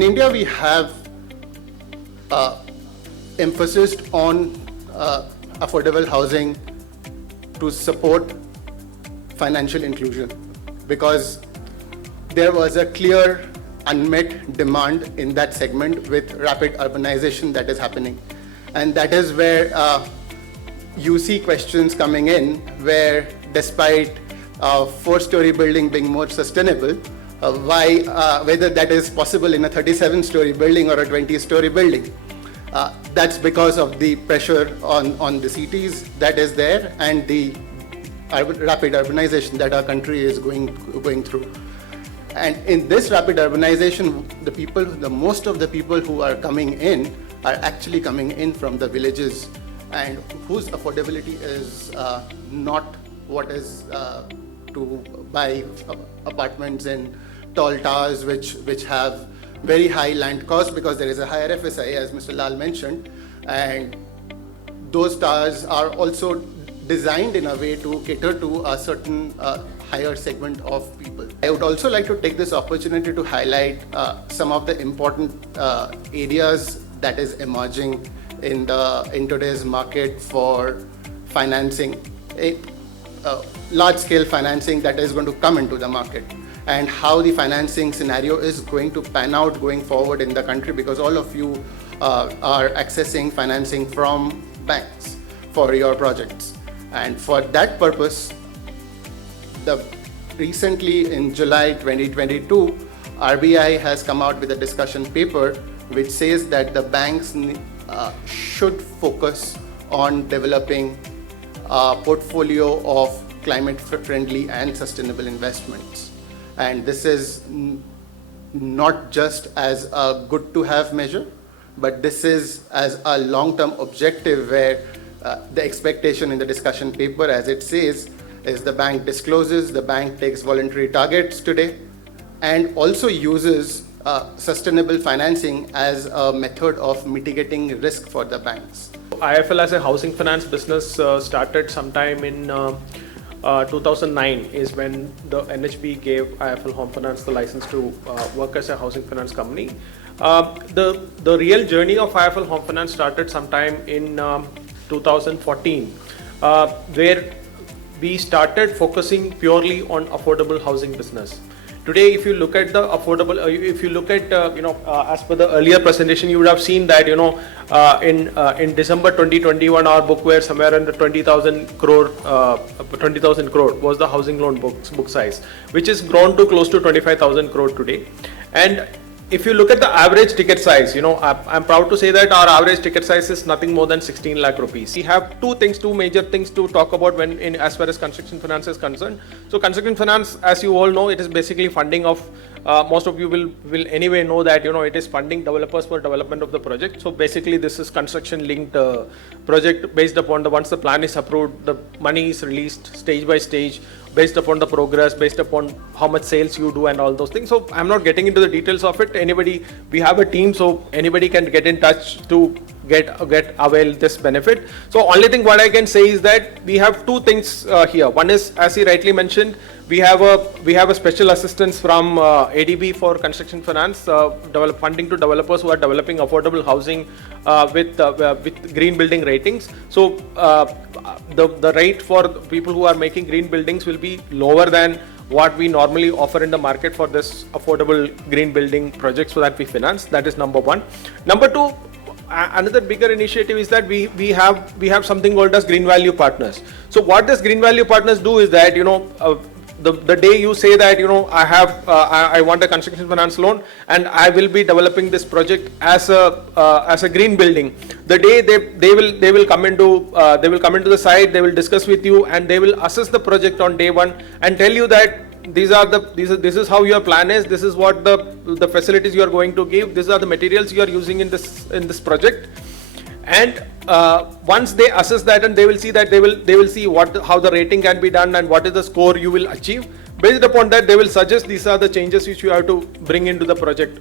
in India, we have emphasis on affordable housing to support financial inclusion, because there was a clear unmet demand in that segment with rapid urbanization that is happening. And that is where you see questions coming in where, despite a 4-story building being more sustainable, whether that is possible in a 37-story building or a 20-story building. That's because of the pressure on the cities that is there and the rapid urbanization that our country is going through. And in this rapid urbanization, most of the people who are coming in are actually coming in from the villages, and whose affordability is not what is to buy apartments in tall towers which have very high land cost, because there is a higher FSI, as Mr. Lal mentioned, and those towers are also designed in a way to cater to a certain higher segment of people. I would also like to take this opportunity to highlight some of the important areas that is emerging in today's market for financing, large-scale financing that is going to come into the market, and how the financing scenario is going to pan out going forward in the country, because all of you are accessing financing from banks for your projects. And for that purpose, recently in July 2022, RBI has come out with a discussion paper which says that the banks should focus on developing a portfolio of climate-friendly and sustainable investments. And this is not just as a good-to-have measure, but this is as a long-term objective where the expectation in the discussion paper, as it says, is the bank discloses, the bank takes voluntary targets today, and also uses sustainable financing as a method of mitigating risk for the banks. IIFL as a housing finance business started sometime in 2009 is when the NHB gave IIFL Home Finance the license to work as a housing finance company. The real journey of IIFL Home Finance started sometime in 2014, where we started focusing purely on affordable housing business. Today, if you look at the affordable, if you look at as per the earlier presentation, you would have seen that in December 2021, our book were somewhere under 20,000 crore. 20,000 crore was the housing loan book size, which is grown to close to 25,000 crore today. And if you look at the average ticket size, I'm proud to say that our average ticket size is nothing more than 16 lakh rupees. We have two major things to talk about as far as construction finance is concerned. So construction finance, as you all know, it is basically funding of, most of you will anyway know that, it is funding developers for development of the project. So basically this is construction linked project based upon once the plan is approved, the money is released stage by stage, based upon the progress, based upon how much sales you do and all those things. So I'm not getting into the details of it. We have a team, so anybody can get in touch to avail this benefit. So only thing what I can say is that we have two things here. One is, as he rightly mentioned, we have a special assistance from ADB for construction finance, funding to developers who are developing affordable housing with green building ratings. So the rate for people who are making green buildings will be lower than what we normally offer in the market for this affordable green building projects, so that we finance. That is number one. Number two, another bigger initiative is that we have something called as Green Value Partners. So what does Green Value Partners do is that the day you say that I want a construction finance loan and I will be developing this project as a green building, the day they will come into the site, they will discuss with you, and they will assess the project on day one and tell you that this is how your plan is, this is what the facilities you are going to give, these are the materials you are using in this project. And once they assess that, and they will see that, they will see how the rating can be done and what is the score you will achieve. Based upon that, they will suggest these are the changes which you have to bring into the project.